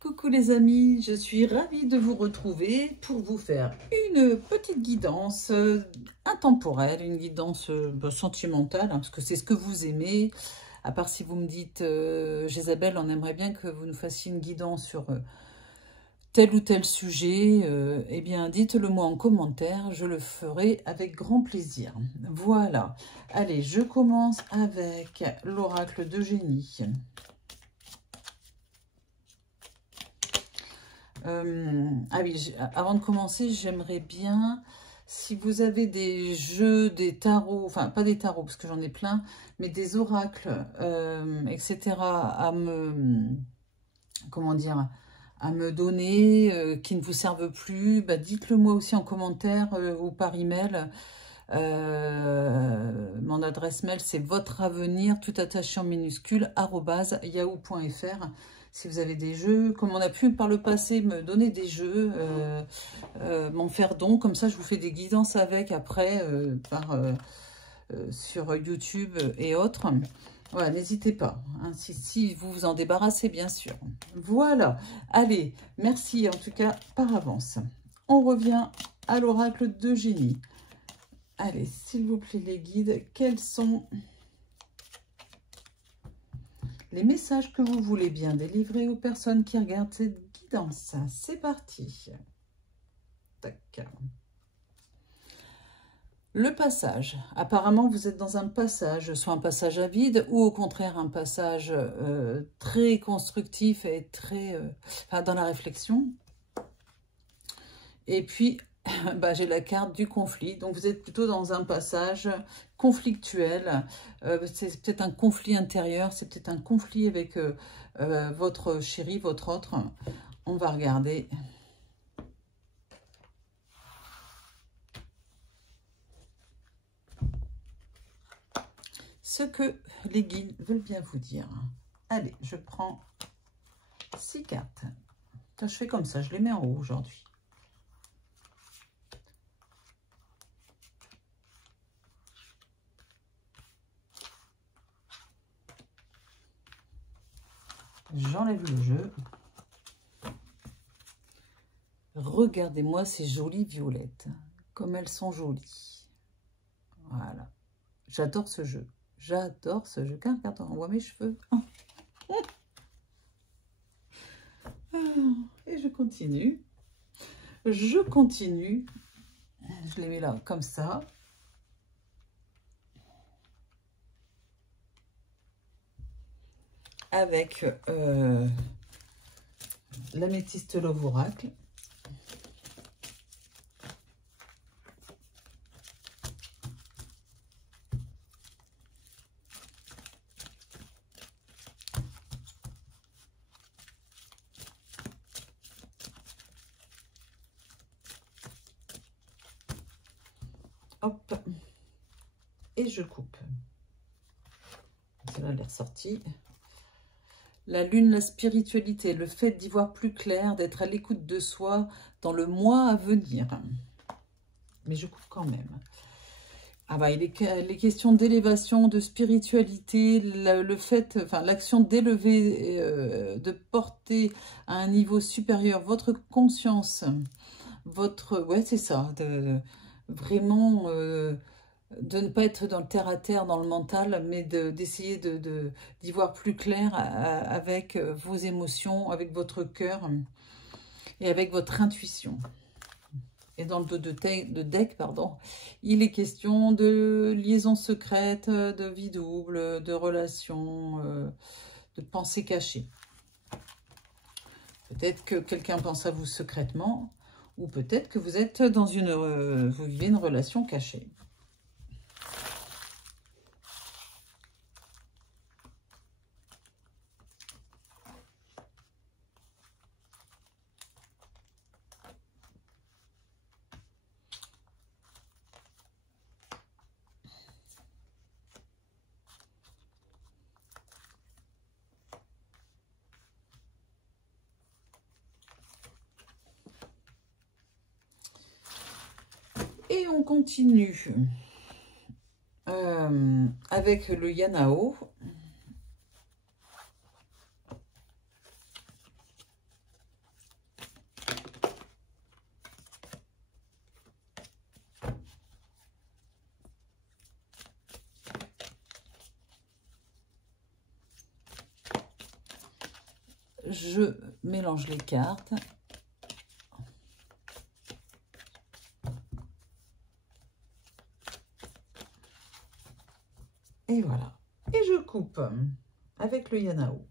Coucou les amis, je suis ravie de vous retrouver pour vous faire une petite guidance intemporelle, une guidance sentimentale, hein, parce que c'est ce que vous aimez. À part si vous me dites, Jésabelle, on aimerait bien que vous nous fassiez une guidance sur tel ou tel sujet, eh bien dites-le moi en commentaire, je le ferai avec grand plaisir. Voilà, allez, je commence avec l'oracle d'Eugénie. Ah oui, avant de commencer, j'aimerais bien, si vous avez des jeux, des tarots, enfin pas des tarots parce que j'en ai plein, mais des oracles, etc. à me, comment dire, à me donner, qui ne vous servent plus, bah, dites-le moi aussi en commentaire ou par email. Mon adresse mail, c'est votreavenir, tout attaché en minuscule, @yahoo.fr. Si vous avez des jeux, comme on a pu par le passé me donner des jeux, m'en faire don, comme ça je vous fais des guidances avec après sur YouTube et autres. Voilà, n'hésitez pas, hein, si vous vous en débarrassez, bien sûr. Voilà, allez, merci en tout cas par avance. On revient à l'oracle d'Eugénie. Allez, s'il vous plaît les guides, quels sont les messages que vous voulez bien délivrer aux personnes qui regardent cette guidance? C'est parti. Tac. Le passage. Apparemment, vous êtes dans un passage, soit un passage à vide, ou au contraire un passage très constructif et très dans la réflexion. Et puis, bah, j'ai la carte du conflit. Donc, vous êtes plutôt dans un passage conflictuel. C'est peut-être un conflit intérieur, c'est peut-être un conflit avec votre chéri, votre autre. On va regarder. Ce que les guides veulent bien vous dire. Allez, je prends 6 cartes. Je fais comme ça, je les mets en haut aujourd'hui. J'enlève le jeu. Regardez-moi ces jolies violettes. Comme elles sont jolies. Voilà. J'adore ce jeu. J'adore ce jeu. Regarde, on voit mes cheveux. Et je continue. Je continue. Je les mets là, comme ça. Avec l'améthyste Love Oracle. Hop. Et je coupe. Celle-là, elle est ressortie. La lune, la spiritualité, le fait d'y voir plus clair, d'être à l'écoute de soi dans le mois à venir. Mais je coupe quand même. Ah bah, il est question d'élévation, de spiritualité, le fait, enfin l'action d'élever, de porter à un niveau supérieur votre conscience, votre, ouais c'est ça, vraiment de ne pas être dans le terre-à-terre, dans le mental, mais d'essayer d'y voir plus clair avec vos émotions, avec votre cœur et avec votre intuition. Et dans le dos de deck, pardon, il est question de liaisons secrètes, de vie double, de relations, de pensées cachées. Peut-être que quelqu'un pense à vous secrètement, ou peut-être que vous êtes dans vous vivez une relation cachée. Et on continue avec le Yanao. je mélange les cartes. Et voilà. Et je coupe avec le Yanao.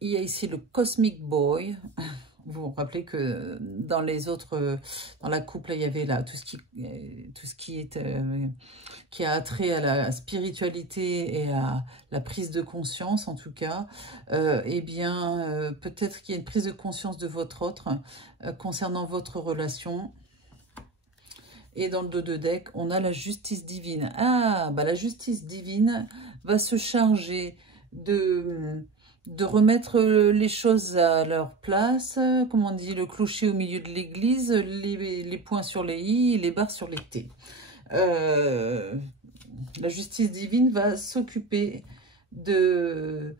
Il y a ici le Cosmic Boy. Vous vous rappelez que dans les autres, dans la coupe, là, il y avait là tout ce qui a trait à la spiritualité et à la prise de conscience, en tout cas. Eh bien, peut-être qu'il y a une prise de conscience de votre autre concernant votre relation. Et dans le dos de deck, on a la justice divine. Ah, bah la justice divine va se charger de remettre les choses à leur place. Comme on dit, le clocher au milieu de l'église, les points sur les i, les barres sur les t. La justice divine va s'occuper de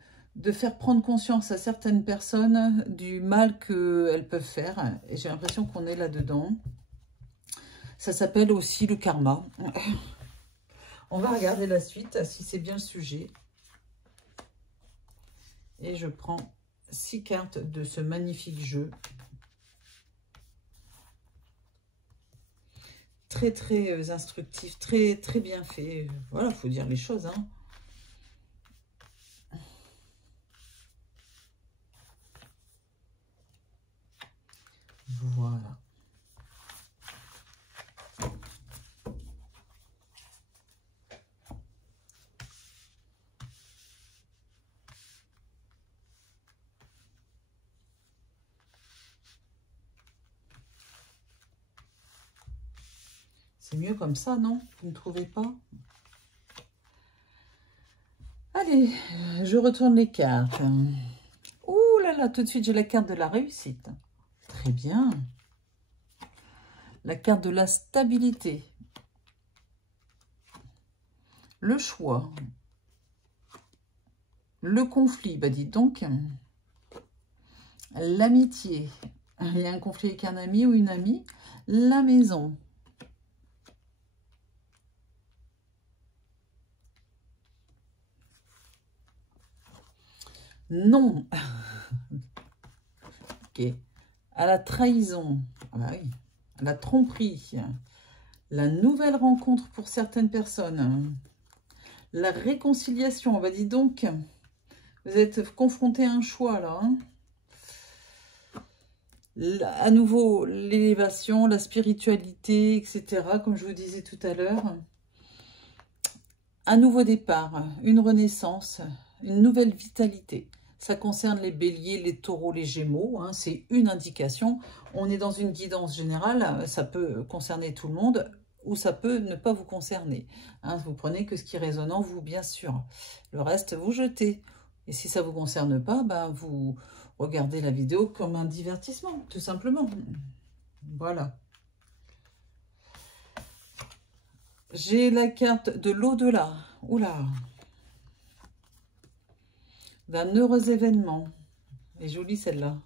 faire prendre conscience à certaines personnes du mal qu'elles peuvent faire. Et j'ai l'impression qu'on est là-dedans. Ça s'appelle aussi le karma. On va regarder la suite, si c'est bien le sujet. Et je prends 6 cartes de ce magnifique jeu. Très, très instructif, très, très bien fait. Voilà, il faut dire les choses, hein. Voilà. C'est mieux comme ça, non? Vous ne trouvez pas? Allez, je retourne les cartes. Ouh là là, tout de suite, j'ai la carte de la réussite. Très bien. La carte de la stabilité. Le choix. Le conflit, bah dites donc. L'amitié. Il y a un conflit avec un ami ou une amie. La maison. Non. Ok. À la trahison. Ah bah oui. À la tromperie. La nouvelle rencontre pour certaines personnes. La réconciliation. Bah dis donc. Vous êtes confronté à un choix là. Hein. À nouveau, l'élévation, la spiritualité, etc. Comme je vous disais tout à l'heure. Un nouveau départ, une renaissance, une nouvelle vitalité. Ça concerne les béliers, les taureaux, les gémeaux. Hein, c'est une indication. On est dans une guidance générale. Ça peut concerner tout le monde ou ça peut ne pas vous concerner. Hein, vous prenez que ce qui est résonne en vous, bien sûr. Le reste, vous jetez. Et si ça ne vous concerne pas, ben vous regardez la vidéo comme un divertissement, tout simplement. Voilà. J'ai la carte de l'au-delà. Oula. D'un heureux événement. Elle est jolie celle-là.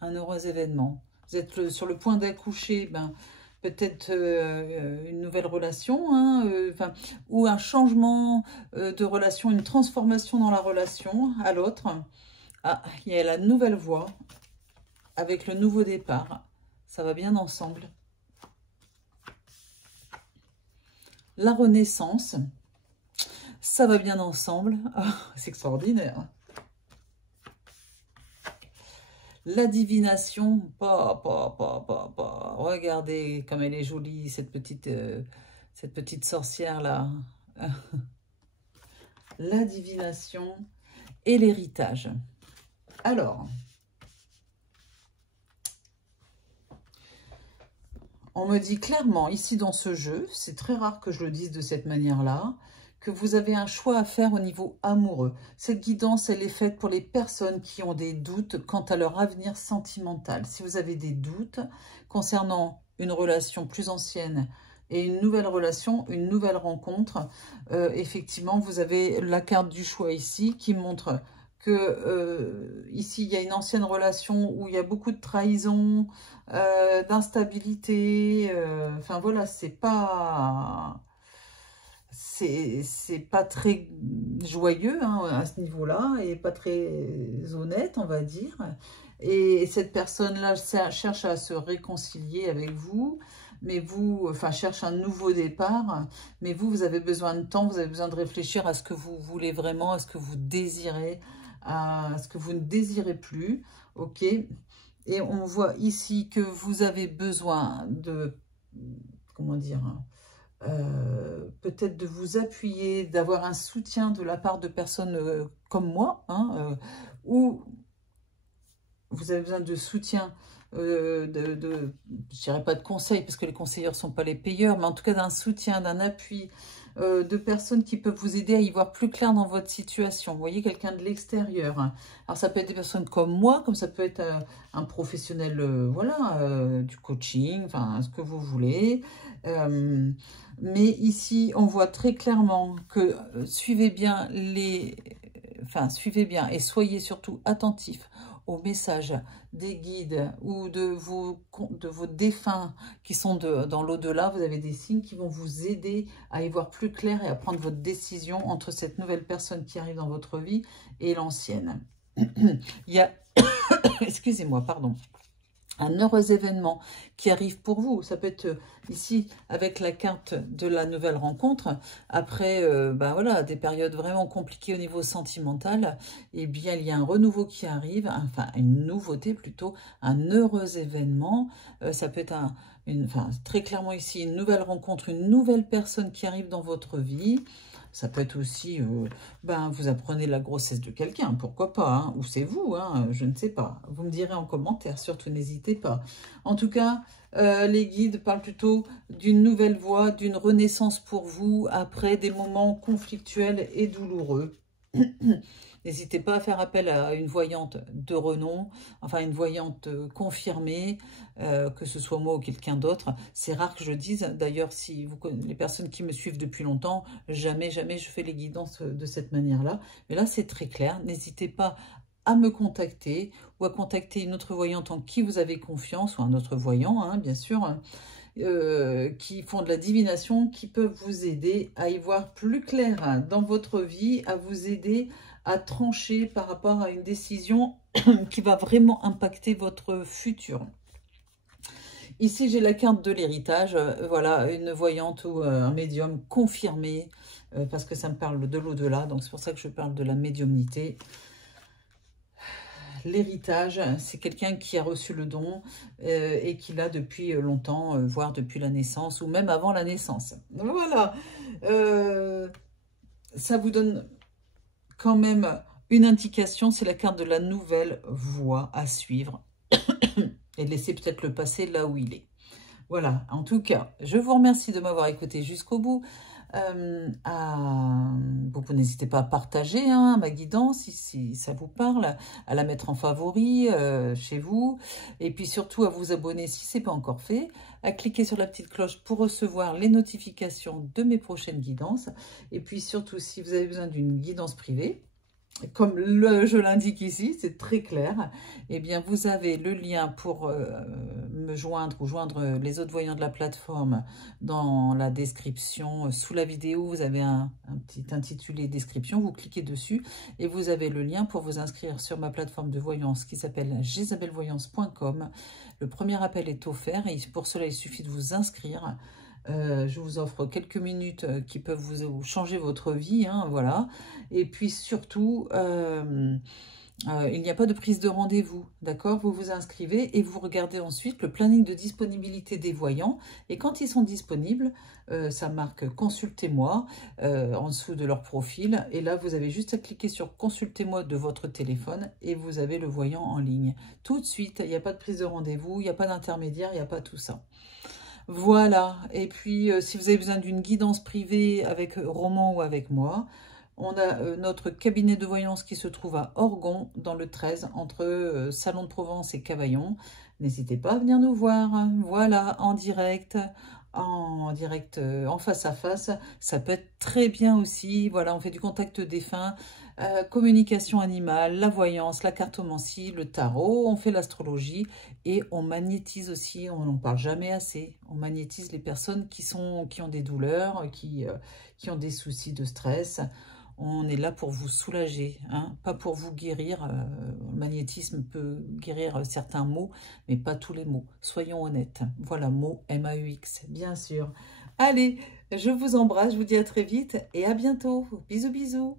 Un heureux événement. Vous êtes sur le point d'accoucher, ben, peut-être une nouvelle relation, hein, ou un changement de relation, une transformation dans la relation à l'autre. Ah, il y a la nouvelle voie avec le nouveau départ. Ça va bien ensemble. La renaissance. Ça va bien ensemble. Oh, c'est extraordinaire. La divination. Regardez comme elle est jolie, cette petite sorcière-là. La divination et l'héritage. Alors, on me dit clairement, ici dans ce jeu, c'est très rare que je le dise de cette manière-là, que vous avez un choix à faire au niveau amoureux. Cette guidance, elle est faite pour les personnes qui ont des doutes quant à leur avenir sentimental. Si vous avez des doutes concernant une relation plus ancienne et une nouvelle relation, une nouvelle rencontre, effectivement, vous avez la carte du choix ici qui montre que ici, il y a une ancienne relation où il y a beaucoup de trahison, d'instabilité. Enfin, voilà, c'est c'est pas très joyeux hein, à ce niveau-là, et pas très honnête, on va dire. Et cette personne-là cherche à se réconcilier avec vous, mais vous, enfin, cherche un nouveau départ, mais vous avez besoin de temps, vous avez besoin de réfléchir à ce que vous voulez vraiment, à ce que vous désirez, à ce que vous ne désirez plus, ok? Et on voit ici que vous avez besoin de, comment dire, peut-être de vous appuyer, d'avoir un soutien de la part de personnes comme moi, hein, ou vous avez besoin de soutien, je dirais pas de conseils, parce que les conseillers ne sont pas les payeurs, mais en tout cas d'un soutien, d'un appui, de personnes qui peuvent vous aider à y voir plus clair dans votre situation. Vous voyez, quelqu'un de l'extérieur. Hein. Alors, ça peut être des personnes comme moi, comme ça peut être un professionnel, voilà, du coaching, enfin, ce que vous voulez. Mais ici, on voit très clairement que suivez bien suivez bien et soyez surtout attentifs aux messages des guides ou de vos défunts qui sont dans l'au-delà. Vous avez des signes qui vont vous aider à y voir plus clair et à prendre votre décision entre cette nouvelle personne qui arrive dans votre vie et l'ancienne. Il y a, excusez-moi, pardon, un heureux événement qui arrive pour vous. Ça peut être ici avec la carte de la nouvelle rencontre. Après voilà, des périodes vraiment compliquées au niveau sentimental, eh bien il y a un renouveau qui arrive, enfin une nouveauté plutôt, un heureux événement. Ça peut être très clairement ici une nouvelle rencontre, une nouvelle personne qui arrive dans votre vie. Ça peut être aussi, vous apprenez la grossesse de quelqu'un, pourquoi pas, hein, ou c'est vous, hein, je ne sais pas. Vous me direz en commentaire, surtout n'hésitez pas. En tout cas, les guides parlent plutôt d'une nouvelle voie, d'une renaissance pour vous après des moments conflictuels et douloureux. N'hésitez pas à faire appel à une voyante de renom, enfin une voyante confirmée, que ce soit moi ou quelqu'un d'autre. C'est rare que je dise, d'ailleurs, si vous connaissez les personnes qui me suivent depuis longtemps, jamais je fais les guidances de cette manière-là. Mais là, c'est très clair. N'hésitez pas à me contacter ou à contacter une autre voyante en qui vous avez confiance, ou un autre voyant, hein, bien sûr, qui font de la divination, qui peuvent vous aider à y voir plus clair dans votre vie, à vous aider à trancher par rapport à une décision qui va vraiment impacter votre futur. Ici, j'ai la carte de l'héritage, voilà, une voyante ou un médium confirmé, parce que ça me parle de l'au-delà, donc c'est pour ça que je parle de la médiumnité. L'héritage, c'est quelqu'un qui a reçu le don et qui l'a depuis longtemps, voire depuis la naissance, ou même avant la naissance. Voilà, ça vous donne quand même une indication, c'est la carte de la nouvelle voie à suivre et laisser peut-être le passé là où il est. Voilà, en tout cas, je vous remercie de m'avoir écouté jusqu'au bout. Vous n'hésitez pas à partager ma guidance si ça vous parle, à la mettre en favori chez vous, et puis surtout à vous abonner si ce n'est pas encore fait, à cliquer sur la petite cloche pour recevoir les notifications de mes prochaines guidances, et puis surtout si vous avez besoin d'une guidance privée, comme je l'indique ici, c'est très clair, eh bien vous avez le lien pour me joindre ou joindre les autres voyants de la plateforme dans la description. Sous la vidéo, vous avez un petit intitulé description, vous cliquez dessus et vous avez le lien pour vous inscrire sur ma plateforme de voyance qui s'appelle jezabelvoyance.com. Le premier appel est offert et pour cela, il suffit de vous inscrire. Je vous offre quelques minutes qui peuvent vous changer votre vie, hein, voilà. Et puis surtout, il n'y a pas de prise de rendez-vous, d'accord? Vous vous inscrivez et vous regardez ensuite le planning de disponibilité des voyants. Et quand ils sont disponibles, ça marque « Consultez-moi » en dessous de leur profil. Et là, vous avez juste à cliquer sur « Consultez-moi » de votre téléphone et vous avez le voyant en ligne. Tout de suite, il n'y a pas de prise de rendez-vous, il n'y a pas d'intermédiaire, il n'y a pas tout ça. Voilà, et puis si vous avez besoin d'une guidance privée avec Roman ou avec moi, on a notre cabinet de voyance qui se trouve à Orgon, dans le 13, entre Salon de Provence et Cavaillon. N'hésitez pas à venir nous voir, voilà, en direct, en face à face. Ça peut être très bien aussi, voilà, on fait du contact défunt. communication animale, la voyance, la cartomancie, le tarot, on fait l'astrologie et on magnétise aussi, on n'en parle jamais assez, on magnétise les personnes qui ont des douleurs, qui ont des soucis de stress. On est là pour vous soulager, hein, pas pour vous guérir. Le magnétisme peut guérir certains maux, mais pas tous les maux. Soyons honnêtes. Voilà, mot M-A-U-X, bien sûr. Allez, je vous embrasse, je vous dis à très vite et à bientôt. Bisous, bisous.